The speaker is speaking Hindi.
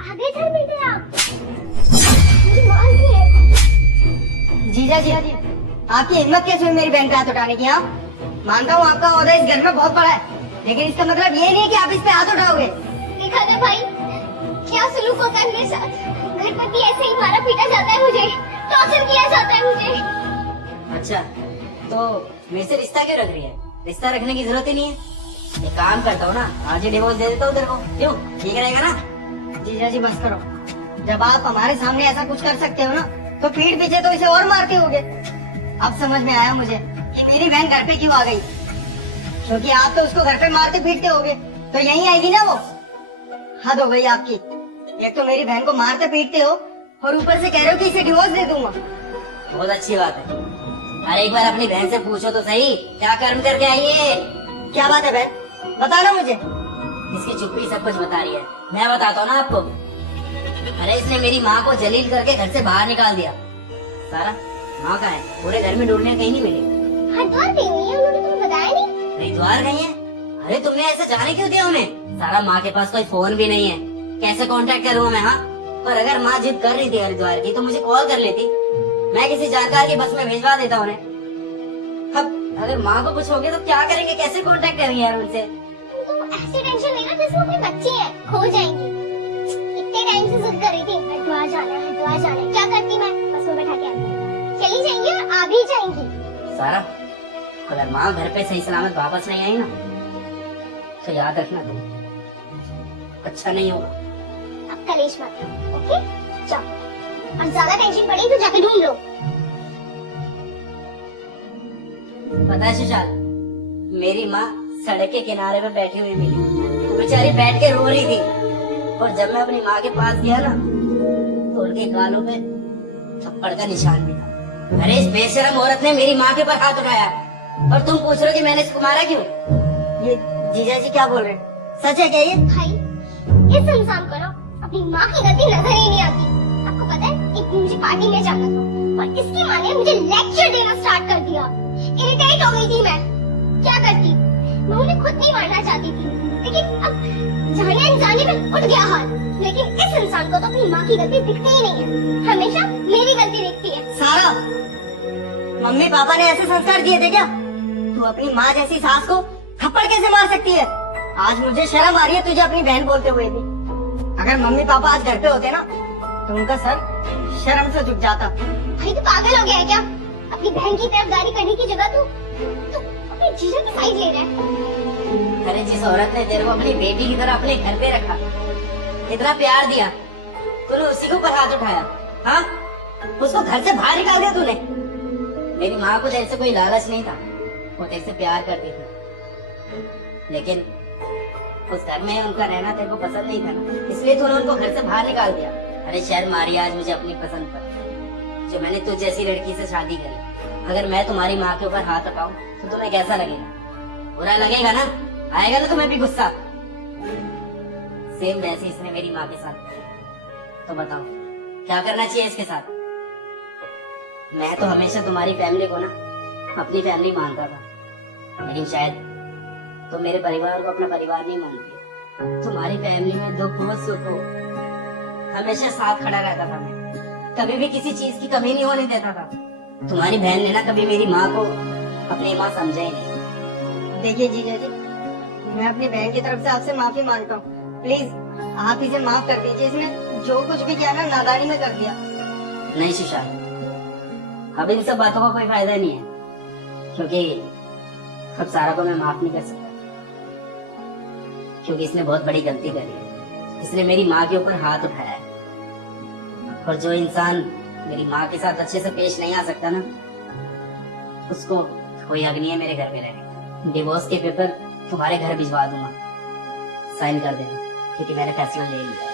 आगे चल बेटे आप। मुझे मार दिए। जीजा जी, आपकी हिम्मत कैसे हुई मेरी बहन पे हाथ उठाने की? हाँ, मानता हूँ आपका ओहदा इस घर में बहुत बड़ा है, लेकिन इसका मतलब ये नहीं है कि आप इस पे हाथ उठाओगे। देखा ना भाई, क्या सुलूक होता है मेरे साथ। घर पर भी ऐसे ही मारा पीटा जाता है मुझे, टॉर्चर किया जाता है मुझे। अच्छा, तो मेरे से रिश्ता क्यों रख रही है? रिश्ता रखने की जरूरत ही नहीं है। एक काम करता हूँ ना, आज ही डिवोर्स दे देता हूँ तेरे को। क्यों, ठीक रहेगा ना? जीजा जी बस करो, जब आप हमारे सामने ऐसा कुछ कर सकते हो ना, तो पीठ पीछे तो इसे और मारते होगे। अब समझ में आया मुझे कि मेरी बहन घर पे क्यों आ गई, क्योंकि आप तो उसको घर पे मारते पीटते होगे, तो यहीं आएगी ना वो। हद हो गई आपकी, एक तो मेरी बहन को मारते पीटते हो और ऊपर से कह रहे हो कि इसे डिवोर्स दे दूंगा। बहुत अच्छी बात है। अरे एक बार अपनी बहन से पूछो तो सही, क्या कर्म करके आई है? क्या बात है बहन, बताना मुझे। इसकी चुप्पी सब कुछ बता रही है, मैं बताता हूँ ना आपको। अरे इसने मेरी माँ को जलील करके घर से बाहर निकाल दिया। सारा, माँ कहाँ है? पूरे घर में ढूंढने कहीं नहीं मिली। हरिद्वार गई हुई है, उन्होंने तुम्हें बताया नहीं? हरिद्वार गई है? अरे तुमने ऐसे जाने क्यों दिया उन्हें? सारा, माँ के पास कोई फोन भी नहीं है, कैसे कांटेक्ट करूँगा मैं? हाँ, पर अगर माँ जिद कर रही थी हरिद्वार की तो मुझे कॉल कर लेती, मैं किसी जानकार की बस में भिजवा देता उन्हें। अब अगर माँ को कुछ हो गया तो क्या करेंगे, कैसे कांटेक्ट करेंगे यार उनसे? तुम ऐसी टेंशन लेना जैसे वो अपनी बच्ची है, खो जाएंगी। इतने टाइम से जिद कर रही थी हरिद्वार जाना है, हरिद्वार जाना है। क्या करती मैं? बस में बैठा के आती, चली जाएंगी और आ भी जाएंगी। सारा, अगर माँ घर पे सही सलामत वापस नहीं आई ना, तो याद रखना तुम, अच्छा नहीं होगा। अब कलेश मत करो, ओके? जाओ, और ज्यादा टेंशन पड़ी तो जाके ढूंढ लो। पता है सुशाल, मेरी माँ सड़क के किनारे पे बैठी हुई मिली, बेचारी बैठ के रो रही थी। और जब मैं अपनी माँ के पास गया ना, तो उनके गालों पे थप्पड़ का निशान भी था। अरे इस बेशरम औरत ने मेरी माँ के ऊपर हाथ उठाया, और तुम पूछ रहे हो कि मैंने इसको मारा क्यों? ये जीजा जी क्या बोल रहे हैं, सच है क्या ये? भाई, इस इंसान को ना अपनी माँ की गलती नजर ही नहीं आती। आपको पता है, एक मुझे पार्टी में जाना था और इसकी माँ ने मुझे लेक्चर देना स्टार्ट कर दिया। इरिटेट हो गई थी मैं, क्या करती? मैं उन्हें खुद नहीं मारना चाहती थी, लेकिन अब जाने अनजाने में उठ गया हाल। लेकिन इस इंसान को तो अपनी माँ की गलती दिखती ही नहीं है, हमेशा मेरी गलती दिखती है। सारा, मम्मी पापा ने ऐसे संस्कार दिए थे क्या? तू अपनी माँ जैसी सास को थप्पड़ कैसे मार सकती है? आज मुझे शर्म आ रही है तुझे अपनी बहन बोलते हुए भी। अगर मम्मी पापा आज घर पे होते ना, तो उनका सर शर्म से झुक जाता। भाई तू पागल हो गया है क्या? अपनी बहन की तरफदारी करने की जगह तू अपने जीजा की साइड ले रहा है। अरे जिस औरत ने तेरे को अपनी बेटी की तरह अपने घर पे रखा, इतना प्यार दिया, तूने उसी के ऊपर हाथ उठाया। हाँ, उसको घर से बाहर निकाल दिया तूने। मेरी माँ को तेरे से कोई लालच नहीं था, वो तेरे से प्यार करती थी, लेकिन उस घर में उनका रहना तेरे को पसंद नहीं था ना, इसलिए तूने उनको घर से बाहर निकाल दिया। अरे शर्म आ रही है आज मुझे अपनी पसंद पर, जो मैंने तुझ जैसी लड़की से शादी करी। अगर मैं तुम्हारी माँ के ऊपर हाथ उठाऊं तो तुम्हें कैसा लगेगा? बुरा लगेगा ना? आएगा ना तुम्हें भी गुस्सा? सेम वैसे इसने मेरी माँ के साथ। तो बताओ क्या करना चाहिए इसके साथ? मैं तो हमेशा तुम्हारी फैमिली को ना अपनी फैमिली मानता था, लेकिन शायद तो मेरे परिवार को अपना परिवार नहीं मानती। तुम्हारी फैमिली में दुख हो सुख हो हमेशा साथ खड़ा रहता था मैं, कभी भी किसी चीज की कमी नहीं होने देता था। तुम्हारी बहन ने ना कभी मेरी माँ को अपनी माँ समझा ही नहीं। देखिए जीजा जी, मैं अपनी बहन की तरफ से आपसे माफी मांगता हूँ, प्लीज आप इसे माफ कर दीजिए। इसने जो कुछ भी किया ना नादानी में कर दिया। नहीं सुशाल, अब इन सब बातों का कोई फायदा नहीं है, क्योंकि अब सारा को मैं माफ नहीं कर सकता, क्योंकि इसने बहुत बड़ी गलती करी है। इसने मेरी माँ के ऊपर हाथ उठाया है, और जो इंसान मेरी माँ के साथ अच्छे से पेश नहीं आ सकता ना, उसको कोई हक नहीं है मेरे घर में रहने। डिवोर्स के पेपर तुम्हारे घर भिजवा दूंगा, साइन कर देना, क्योंकि मैंने फैसला ले लिया।